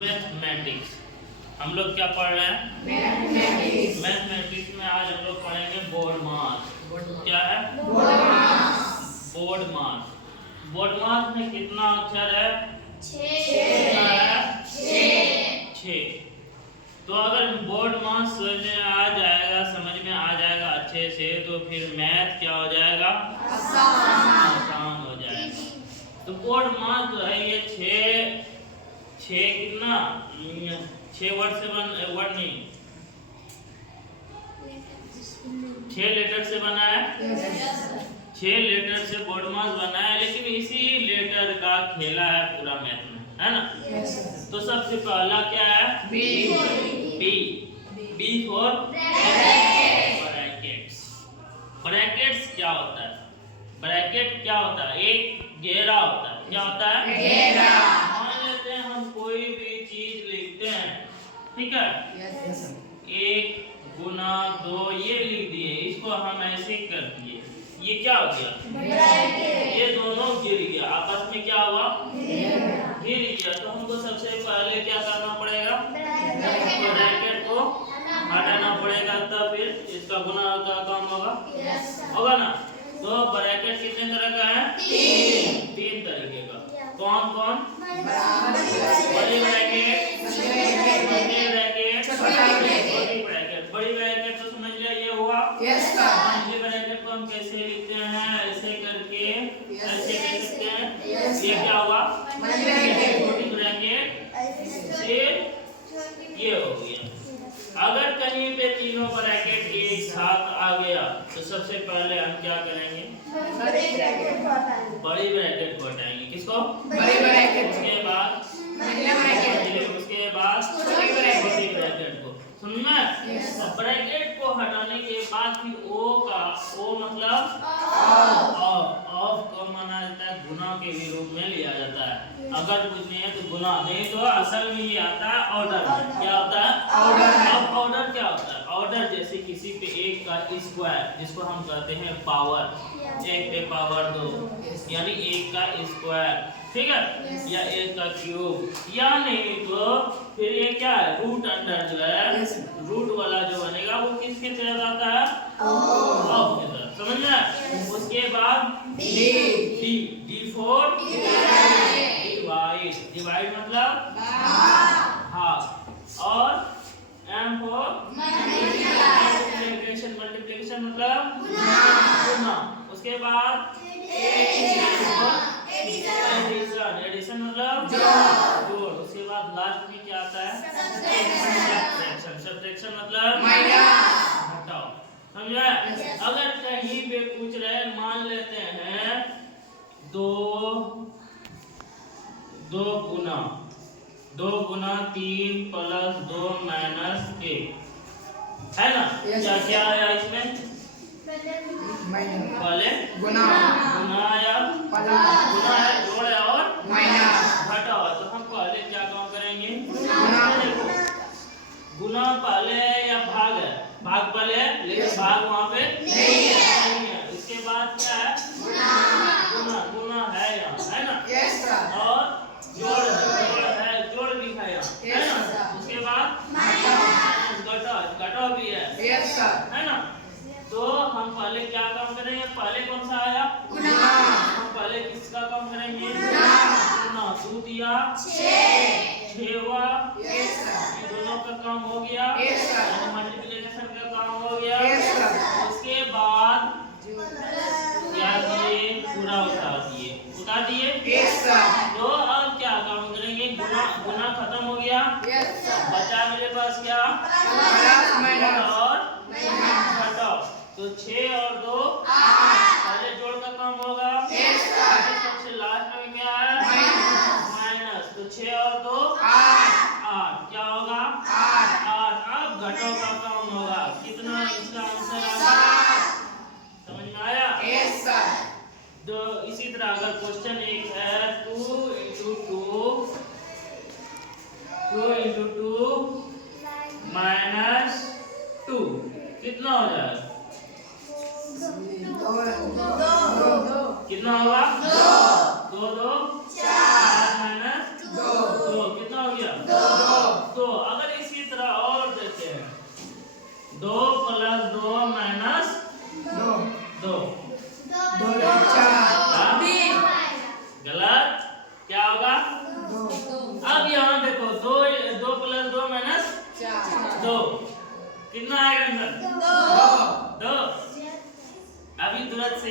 Mathematics. हम लोग क्या पढ़ रहे हैं? मैथमेटिक्स में आज हम लोग पढ़ेंगे बोर्ड मास। क्या है? बोर्ड मास। बोर्ड मास में कितना अक्षर है? 6। तो अगर बोर्ड मास समझ में आ जाएगा अच्छे से, तो फिर मैथ क्या हो जाएगा? आसान हो जाएगा। तो बोर्ड मास जो है ये 6 वर्ड से वर्ड नहीं, 6 लेटर से बना है। 6 लेटर से बोर्ड मास बना है, लेकिन इसी लेटर का खेला है पूरा मैथ में, है ना? तो सबसे पहला क्या है? B for brackets. ब्रैकेट्स क्या होता है? ब्रैकेट क्या होता है? एक घेरा होता है। क्या होता है? घेरा। मान लेते हैं हम कोई भी चीज लिखते हैं, ठीक है? 1 गुना 2 ये लिख दिए, इसको हम ऐसे कर दिए, ये क्या हो गया? ये दोनों गिर गया, आपस में क्या हुआ? गिर गया। तो हमको सबसे पहले क्या करना पड़ेगा? ब्रैकेट को हटाना पड़ेगा, तब फिर इसका गुना का काम होगा ना? तो ब्रैकेट कितने तरह का है? 3 तरीके का। कौन कौन? बड़ी ब्रैकेट, छोटी ब्रैकेट, छोटी ब्रैकेट। बड़ी ब्रैकेट तो समझ लिया, ये हुआ। छोटी ब्रैकेट को हम कैसे लिखते हैं? ऐसे करके ऐसे लिख सकते हैं। ये क्या हुआ? छोटी ब्रैकेट से ये हो गया। अगर कहीं पे तीनों ब्रैकेट एक साथ आ गया, तो सबसे पहले हम क्या करेंगे? बड़ी ब्रैकेट को हटाएंगे। किसको? बड़ी ब्रैकेट। उसके बाद छोटी ब्रैकेट को। सुनना? ब्रैकेट को हटाने के बाद फिर ओ मतलब ऑफ को माना जाता है, गुना के भी रूप में लिया जाता है। अगर कुछ नहीं है तो गुना, नहीं तो असल में ये आता है ऑर्डर में। क्या होता है? ऑर्डर। अब ऑर्डर क्या होता है? ऑर्डर जैसे किसी पे 1 का स्क्वायर, जिसको हम कहते हैं पावर, 1 पे पावर 2, यानी 1 का स्क्वायर, ठीक है? या 1 का क्यूब, या नहीं तो फिर ये क्या है? रूट अंडर जो है, रूट वाला जो बनेगा वो किसके तरह आता है? ऑफ की तरह। समझ में? उसके बाद डी फॉर डिवाइड मतलब हाफ, और एम फॉर मल्टीप्लिकेशन मतलब गुना। उसके बाद एडिशन मतलब जोड़। उसके बाद लास्ट में क्या आता है? सब्ट्रैक्शन मतलब घटाओ। समझा? अगर कहीं पे पूछ रहे, मान लेते हैं 2 गुना 3 प्लस 2 माइनस 1, है ना? क्या आया इसमें? पहले गुना आया, गुना है, जोड़ है और घटाओ। तो हम पहले क्या काम करेंगे? गुना पहले है या भाग है? भाग पहले है, लेकिन भाग वहाँ पे नहीं है। इसके बाद क्या है? गुना है यहाँ, है ना? और जोड़ है, जोड़ भी है यहाँ, है ना? उसके बाद घटाओ भी है ना? तो हम पहले क्या काम करेंगे? पहले कौन सा आया? हम पहले किसका काम करेंगे? गुना। 2 दिया 6 हुआ, ये दोनों का काम हो गया, मल्टीप्लिकेशन का काम हो गया। उसके बाद क्या दिए? पूरा उतार दिए। तो अब क्या काम करेंगे? गुना खत्म हो गया, बचा मेरे पास क्या? और घटाओ। तो 6 और 2 पहले जोड़ का काम होगा, सबसे लास्ट में क्या है? माइनस। तो 6 और 2 8, क्या होगा? 8। अब घटाओ का काम होगा, कितना? इसका आंसर आएगा। समझ में आया? तो इसी तरह अगर क्वेश्चन एक है 2 into 2 माइनस 2, कितना हो जाएगा? कितना होगा? 2 2 4 माइनस 2, कितना हो गया? 2 प्लस 2 माइनस 2 गलत। क्या होगा? अब यहाँ देखो 2 प्लस 2 माइनस 2 कितना आएगा अंदर? 2। अभी तुरंत से